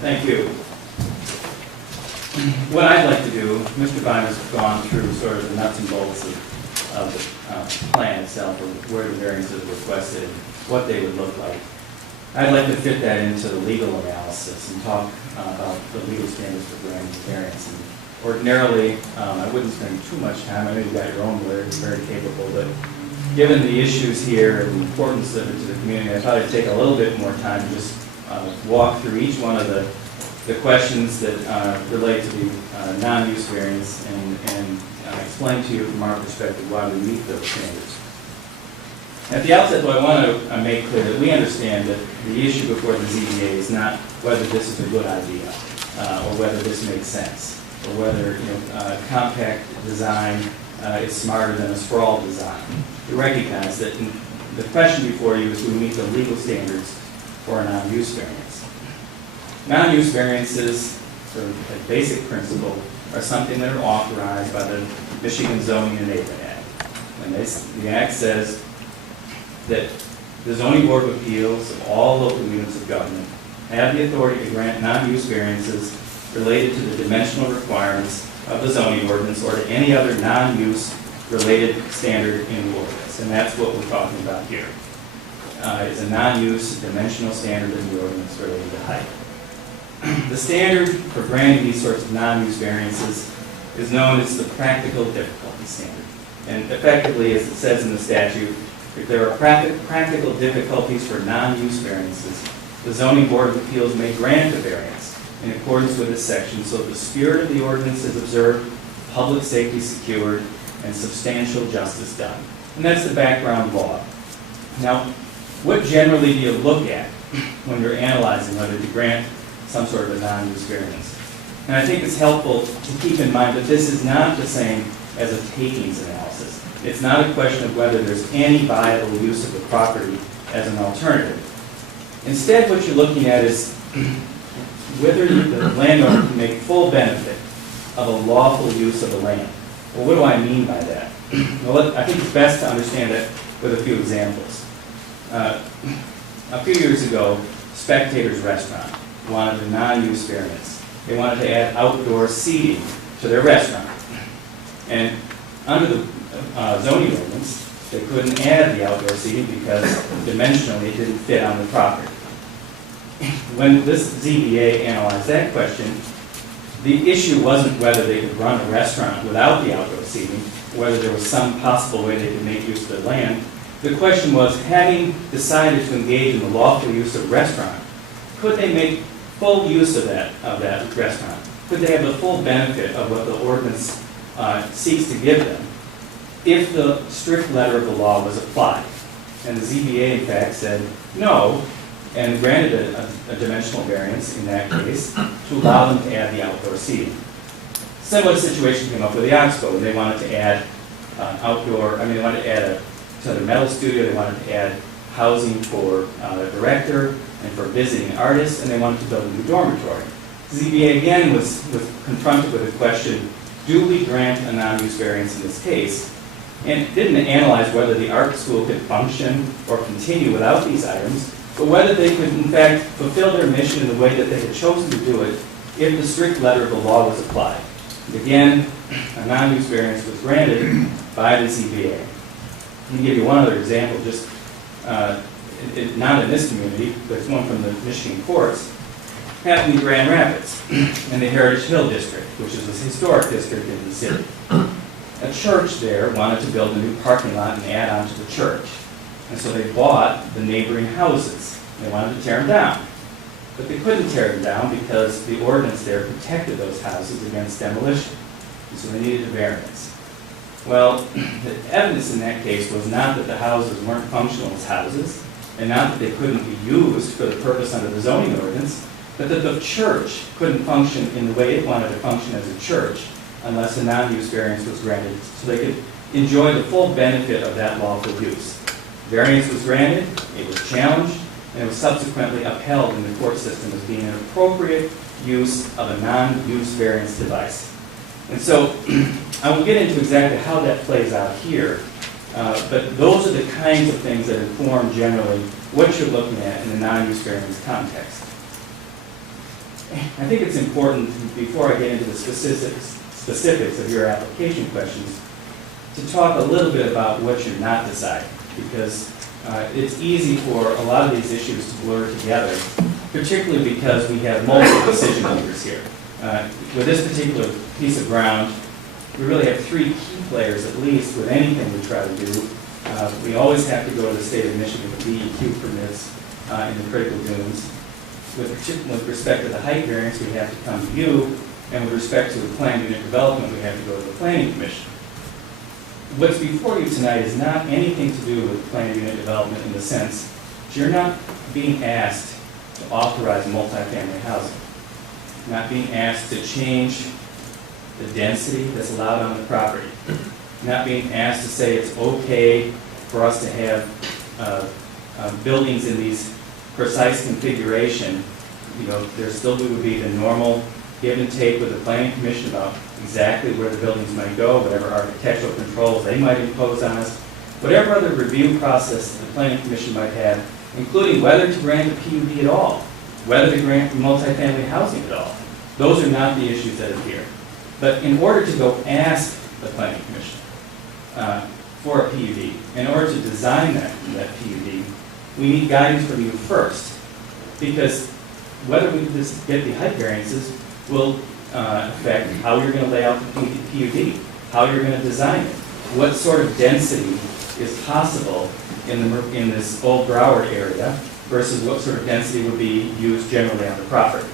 Thank you. What I'd like to do, Mr. Byner's gone through sort of the nuts and bolts of the plan itself, or where the variances are requested, and what they would look like. I'd like to fit that into the legal analysis and talk about the legal standards for granting variance. And ordinarily, I wouldn't spend too much time. I know you've got your own lawyer, who's very capable, but given the issues here and the importance of it to the community, I thought I'd take a little bit more time to just walk through each one of the questions that relate to the non-use variance and explain to you from our perspective why we meet those standards. At the outset, though, I want to make clear that we understand that the issue before the ZBA is not whether this is a good idea or whether this makes sense, or whether compact design is smarter than a sprawl design. We recognize that the question before you is do we meet the legal standards for a non-use variance. Non-use variances, for a basic principle, are something that are authorized by the Michigan Zoning and Neighborhood Act. And the Act says that the Zoning Board of Appeals of all local units of government have the authority to grant non-use variances related to the dimensional requirements of the zoning ordinance or to any other non-use related standard in the ordinance. And that's what we're talking about here. It's a non-use dimensional standard in the ordinance related to height. The standard for granting these sorts of non-use variances is known as the practical difficulty standard. And effectively, as it says in the statute, if there are practical difficulties for non-use variances, the Zoning Board of Appeals may grant a variance in accordance with this section so the spirit of the ordinance is observed, public safety secured, and substantial justice done. And that's the background law. Now, what generally do you look at when you're analyzing whether to grant some sort of a non-use variance? And I think it's helpful to keep in mind that this is not the same as a takings analysis. It's not a question of whether there's any viable use of the property as an alternative. Instead, what you're looking at is whether the landowner can make full benefit of a lawful use of the land. Well, what do I mean by that? Well, I think it's best to understand that with a few examples. A few years ago, Spectator's Restaurant wanted a non-use variance. They wanted to add outdoor seating to their restaurant. And under the zoning ordinance, they couldn't add the outdoor seating because dimensionally it didn't fit on the property. When this ZBA analyzed that question, the issue wasn't whether they could run a restaurant without the outdoor seating, whether there was some possible way they could make use of their land. The question was, having decided to engage in the lawful use of a restaurant, could they make full use of that restaurant? Could they have the full benefit of what the ordinance seeks to give them if the strict letter of the law was applied? And the ZBA, in fact, said no, and granted a dimensional variance in that case to allow them to add the outdoor seating. Similar situation came up with the Oxbow, and they wanted to add they wanted to add to their metal studio, they wanted to add housing for the director and for visiting artists, and they wanted to build a new dormitory. ZBA again was confronted with the question, do we grant a non-use variance in this case? And didn't analyze whether the art school could function or continue without these items, but whether they could in fact fulfill their mission in the way that they had chosen to do it if the strict letter of the law was applied. And again, a non-use variance was granted by the ZBA. Let me give you one other example, just not in this community, but it's one from the Michigan courts. Happened in Grand Rapids in the Heritage Hill District, which is a historic district in the city. A church there wanted to build a new parking lot and add on to the church. And so they bought the neighboring houses. They wanted to tear them down. But they couldn't tear them down because the ordinance there protected those houses against demolition. And so they needed a variance. Well, the evidence in that case was not that the houses weren't functional as houses, and not that they couldn't be used for the purpose under the zoning ordinance, but that the church couldn't function in the way it wanted to function as a church unless a non-use variance was granted so they could enjoy the full benefit of that lawful use. Variance was granted, it was challenged, and it was subsequently upheld in the court system as being an appropriate use of a non-use variance device. And so I will get into exactly how that plays out here, but those are the kinds of things that inform generally what you're looking at in the non-use variance context. I think it's important, before I get into the specifics of your application questions, to talk a little bit about what you're not deciding, because it's easy for a lot of these issues to blur together, particularly because we have multiple decision makers here. With this particular piece of ground, we really have three key players, at least, with anything we try to do. We always have to go to the state of Michigan for DEQ permits in the critical dunes. With respect to the height variance, we have to come to you, and with respect to the planned unit development, we have to go to the Planning Commission. What's before you tonight is not anything to do with planned unit development in the sense that you're not being asked to authorize multifamily housing, not being asked to change the density that's allowed on the property, not being asked to say it's okay for us to have buildings in these precise configuration. You know, there still would be the normal give and take with the Planning Commission about exactly where the buildings might go, whatever architectural controls they might impose on us, whatever other review process the Planning Commission might have, including whether to grant a PUD at all, whether to grant multifamily housing at all. Those are not the issues that are here. But in order to go ask the Planning Commission for a PUD, in order to design that PUD, we need guidance from you first, because whether we just get the height variances will affect how you're going to lay out the PUD, how you're going to design it, what sort of density is possible in this old Broward area versus what sort of density would be used generally on the property.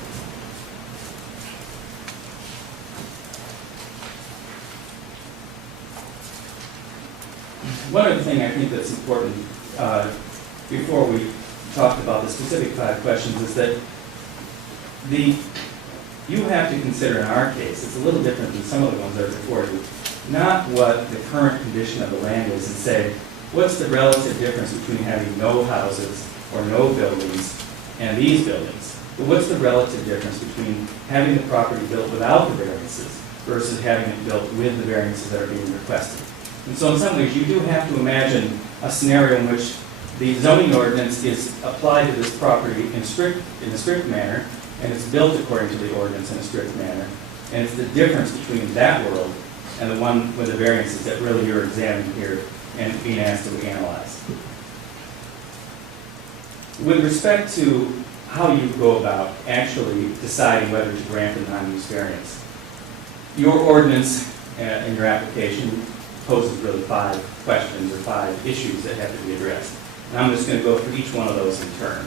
One other thing I think that's important before we talk about the specific 5 questions is that you have to consider, in our case, it's a little different than some of the ones that are before you, not what the current condition of the land is, and say, what's the relative difference between having no houses or no buildings and these buildings? But what's the relative difference between having the property built without the variances versus having it built with the variances that are being requested? And so in some ways, you do have to imagine a scenario in which the zoning ordinance is applied to this property in a strict manner, and it's built according to the ordinance in a strict manner. And it's the difference between that world and the one with the variances that really you're examining here and being asked to analyze. With respect to how you go about actually deciding whether to grant a non-use variance, your ordinance in your application poses really 5 questions or 5 issues that have to be addressed. And I'm just going to go through each one of those in turn.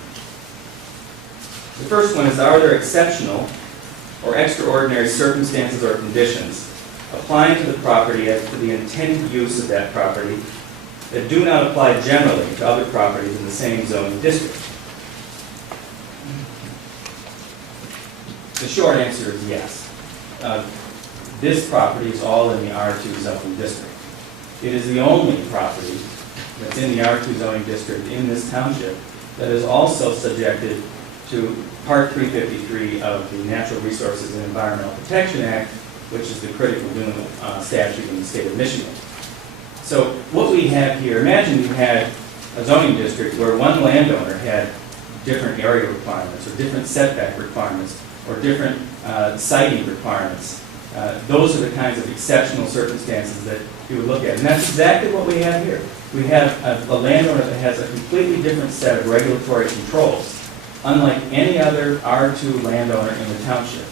The first one is, are there exceptional or extraordinary circumstances or conditions applying to the property as to the intended use of that property that do not apply generally to other properties in the same zoning district? The short answer is yes. This property is all in the R2 zoning district. It is the only property that's in the R2 zoning district in this township that is also subjected to Part 353 of the Natural Resources and Environmental Protection Act, which is the critical dune statute in the state of Michigan. So what we have here, imagine you had a zoning district where one landowner had different area requirements or different setback requirements or different siting requirements. Those are the kinds of exceptional circumstances that you would look at. And that's exactly what we have here. We have a landowner that has a completely different set of regulatory controls, unlike any other R2 landowner in the township.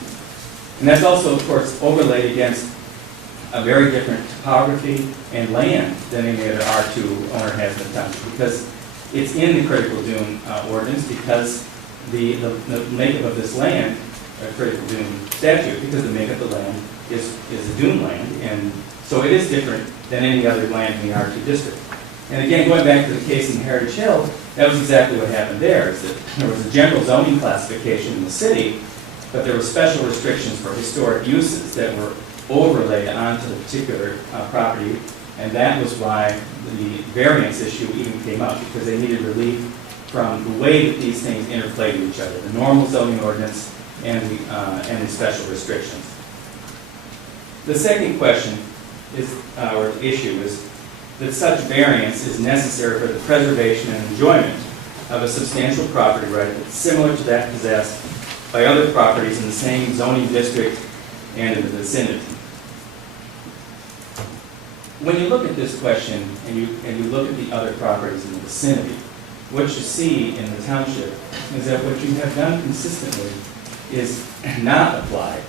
And that's also, of course, overlaid against a very different topography and land than any other R2 owner has in the township, because it's in the critical dune ordinance, because the makeup of this land, a critical dune statute, because the makeup of the land is a dune land, and so it is different than any other land in the R2 district. And again, going back to the case in Heritage Hill, that was exactly what happened there, is that there was a general zoning classification in the city, but there were special restrictions for historic uses that were overlaid onto the particular property, and that was why the variance issue even came up, because they needed relief from the way that these things interplay with each other, the normal zoning ordinance and the special restrictions. The second question is, or issue is, that such variance is necessary for the preservation and enjoyment of a substantial property right that's similar to that possessed by other properties in the same zoning district and in the vicinity. When you look at this question and you look at the other properties in the vicinity, what you see in the township is that what you have done consistently is not apply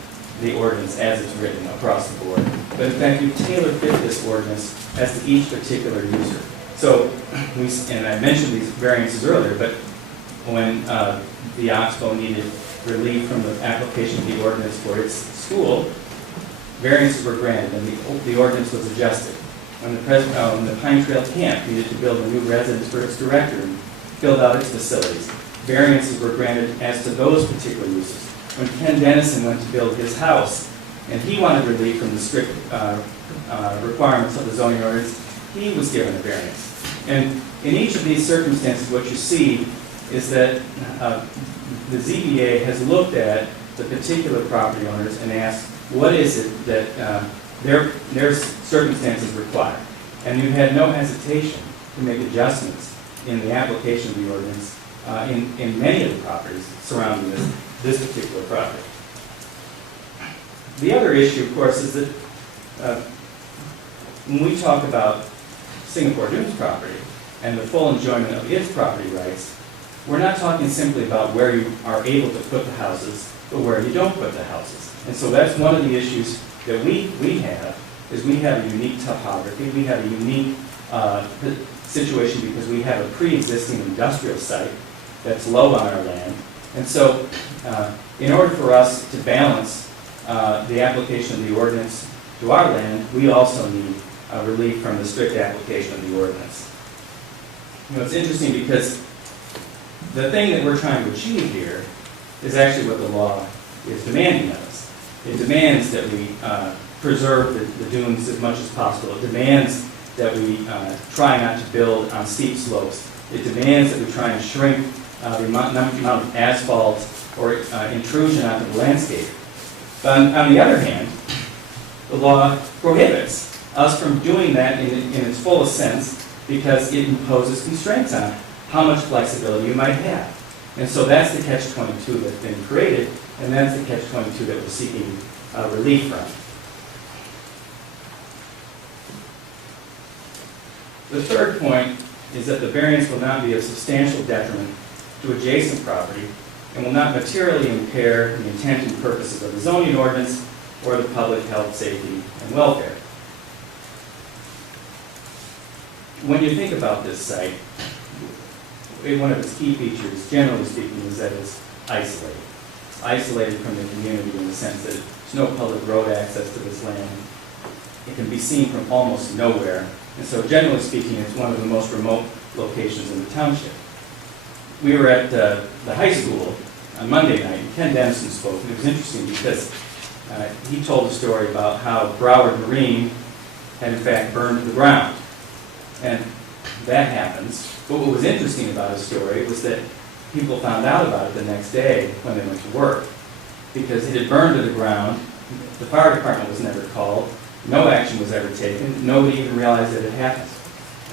the ordinance as it's written across the board, but in fact you tailor fit this ordinance as to each particular user. So, and I mentioned these variances earlier, but when the Oxbow needed relief from the application of the ordinance for its school, variances were granted and the ordinance was adjusted. When the Pine Trail Camp needed to build a new residence for its director and filled out its facilities, variances were granted as to those particular uses. When Ken Dennison went to build his house and he wanted relief from the strict requirements of the zoning ordinance, he was given a variance. And in each of these circumstances, what you see is that the ZBA has looked at the particular property owners and asked, what is it that their circumstances require? And you had no hesitation to make adjustments in the application of the ordinance in many of the properties surrounding this particular property. The other issue, of course, is that when we talk about Singapore Dunes property and the full enjoyment of its property rights, we're not talking simply about where you are able to put the houses, but where you don't put the houses. And so that's one of the issues that we have, is we have a unique topography, we have a unique situation because we have a pre-existing industrial site that's low on our land. And so in order for us to balance the application of the ordinance to our land, we also need relief from the strict application of the ordinance. You know, it's interesting because the thing that we're trying to achieve here is actually what the law is demanding of us. It demands that we preserve the dunes as much as possible. It demands that we try not to build on steep slopes. It demands that we try and shrink the amount of asphalt or intrusion onto the landscape. But on the other hand, the law prohibits us from doing that in its fullest sense because it imposes constraints on how much flexibility you might have. And so that's the catch-22 that's been created, and that's the catch-22 that we're seeking relief from. The third point is that the variance will not be a substantial detriment to adjacent property and will not materially impair the intent and purposes of the zoning ordinance or the public health, safety, and welfare. When you think about this site, one of its key features, generally speaking, is that it's isolated. It's isolated from the community in the sense that there's no public road access to this land. It can be seen from almost nowhere. And so generally speaking, it's one of the most remote locations in the township. We were at the high school on Monday night, and Ken Dennison spoke, and it was interesting because he told a story about how Broward Marine had in fact burned to the ground. And that happens. But what was interesting about his story was that people found out about it the next day when they went to work. Because it had burned to the ground, the fire department was never called, no action was ever taken, nobody even realized that it happened.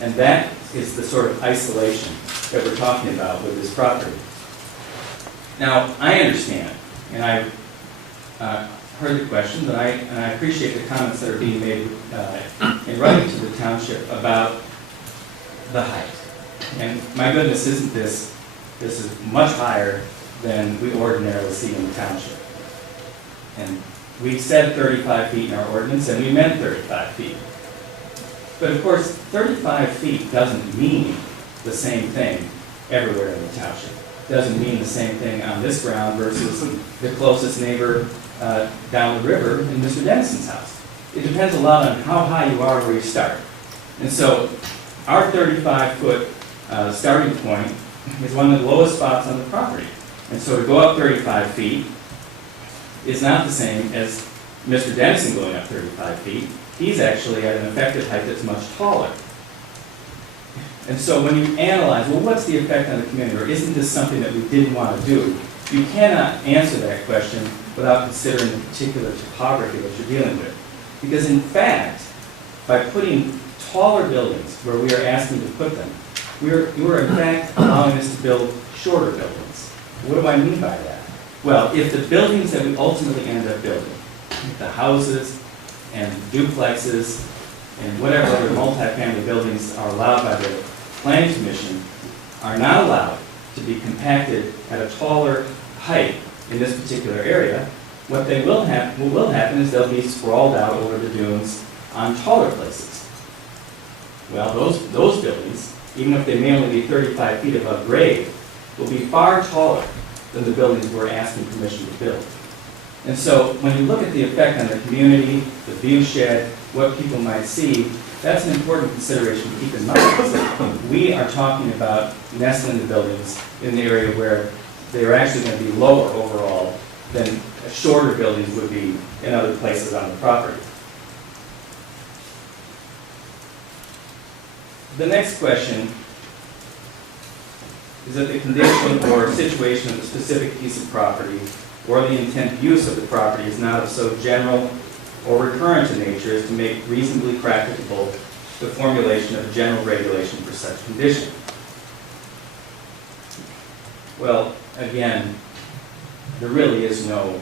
And that is the sort of isolation that we're talking about with this property. Now, I understand, and I heard the questions, and I appreciate the comments that are being made in writing to the township about the height. And my goodness, isn't this is much higher than we ordinarily see in the township. And we said 35 feet in our ordinance, and we meant 35 feet. But of course, 35 feet doesn't mean the same thing everywhere in the township. It doesn't mean the same thing on this ground versus the closest neighbor down the river in Mr. Dennison's house. It depends a lot on how high you are where you start. And so our 35-foot starting point is one of the lowest spots on the property. And so to go up 35 feet is not the same as Mr. Dennison going up 35 feet. He's actually at an effective height that's much taller. And so when you analyze, well, what's the effect on the community, or isn't this something that we didn't want to do, you cannot answer that question without considering the particular topography that you're dealing with. Because in fact, by putting taller buildings where we are asking to put them, you are in fact allowing us to build shorter buildings. What do I mean by that? Well, if the buildings that we ultimately end up building, the houses and duplexes and whatever other multifamily buildings are allowed by the planning commission, are not allowed to be compacted at a taller height in this particular area, what will happen is they'll be sprawled out over the dunes on taller places. Well, those buildings, even if they may only be 35 feet above grade, will be far taller than the buildings we're asking permission to build. And so when you look at the effect on the community, the view shed, what people might see, that's an important consideration to keep in mind. So we are talking about nestling the buildings in the area where they are actually going to be lower overall than shorter buildings would be in other places on the property. The next question is that the condition or situation of the specific piece of property or the intent use of the property is not of so general or recurrent in nature as to make reasonably practicable the formulation of a general regulation for such condition. Well, again, there really is no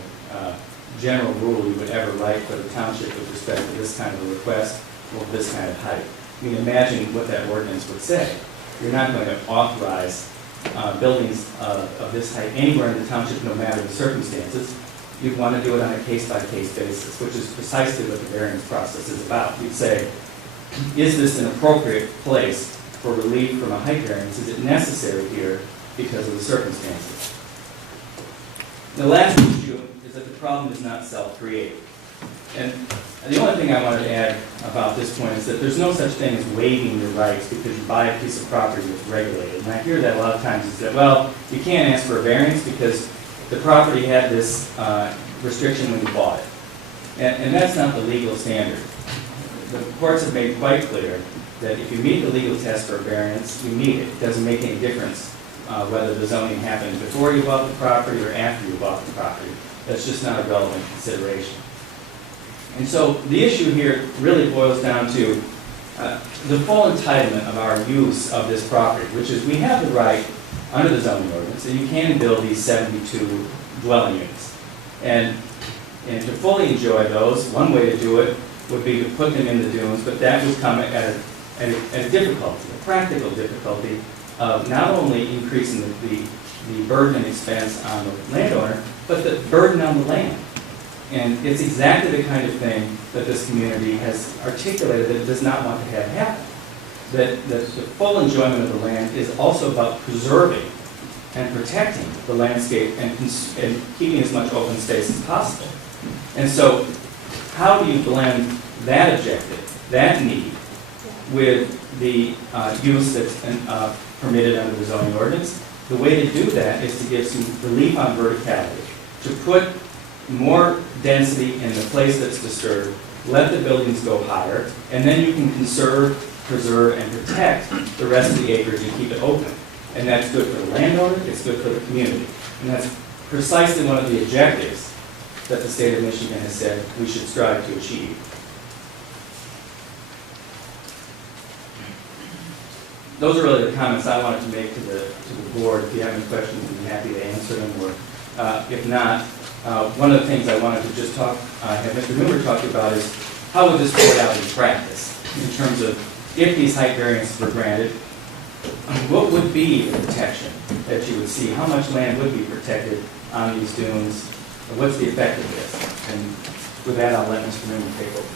general rule you would ever write for the township with respect to this kind of a request or this kind of height. I mean, imagine what that ordinance would say. You're not going to authorize buildings of this height anywhere in the township, no matter the circumstances. You'd want to do it on a case-by-case basis, which is precisely what the variance process is about. You'd say, is this an appropriate place for relief from a height variance? Is it necessary here because of the circumstances? The last issue is that the problem is not self-created. And the only thing I wanted to add about this point is that there's no such thing as waiving your rights because you buy a piece of property that's regulated. And I hear that a lot of times. It's that, well, you can't ask for a variance because the property had this restriction when you bought it. And that's not the legal standard. The courts have made quite clear that if you meet the legal test for a variance, you meet it. It doesn't make any difference whether the zoning happened before you bought the property or after you bought the property. That's just not a relevant consideration. And so the issue here really boils down to the full entitlement of our use of this property, which is we have the right under the zoning ordinance that you can build these 72 dwelling units. And to fully enjoy those, one way to do it would be to put them in the dunes, but that would come at a difficulty, a practical difficulty of not only increasing the burden and expense on the landowner, but the burden on the land. And it's exactly the kind of thing that this community has articulated that it does not want to have happen. That the full enjoyment of the land is also about preserving and protecting the landscape and keeping as much open space as possible. And so how do you blend that objective, that need, with the use that's permitted under the zoning ordinance? The way to do that is to give some relief on verticality, to put more density in the place that's disturbed, let the buildings go higher, and then you can conserve, preserve, and protect the rest of the acreage and keep it open. And that's good for the landowner, it's good for the community. And that's precisely one of the objectives that the state of Michigan has said we should strive to achieve. Those are really the comments I wanted to make to the board. If you have any questions, I'd be happy to answer them. Or if not, one of the things I wanted to just have Mr. Newber talk about is how would this play out in practice in terms of if these height variances were granted, what would be the protection that you would see? How much land would be protected on these dunes? What's the effect of this? And with that, I'll let Mr. Newber take over.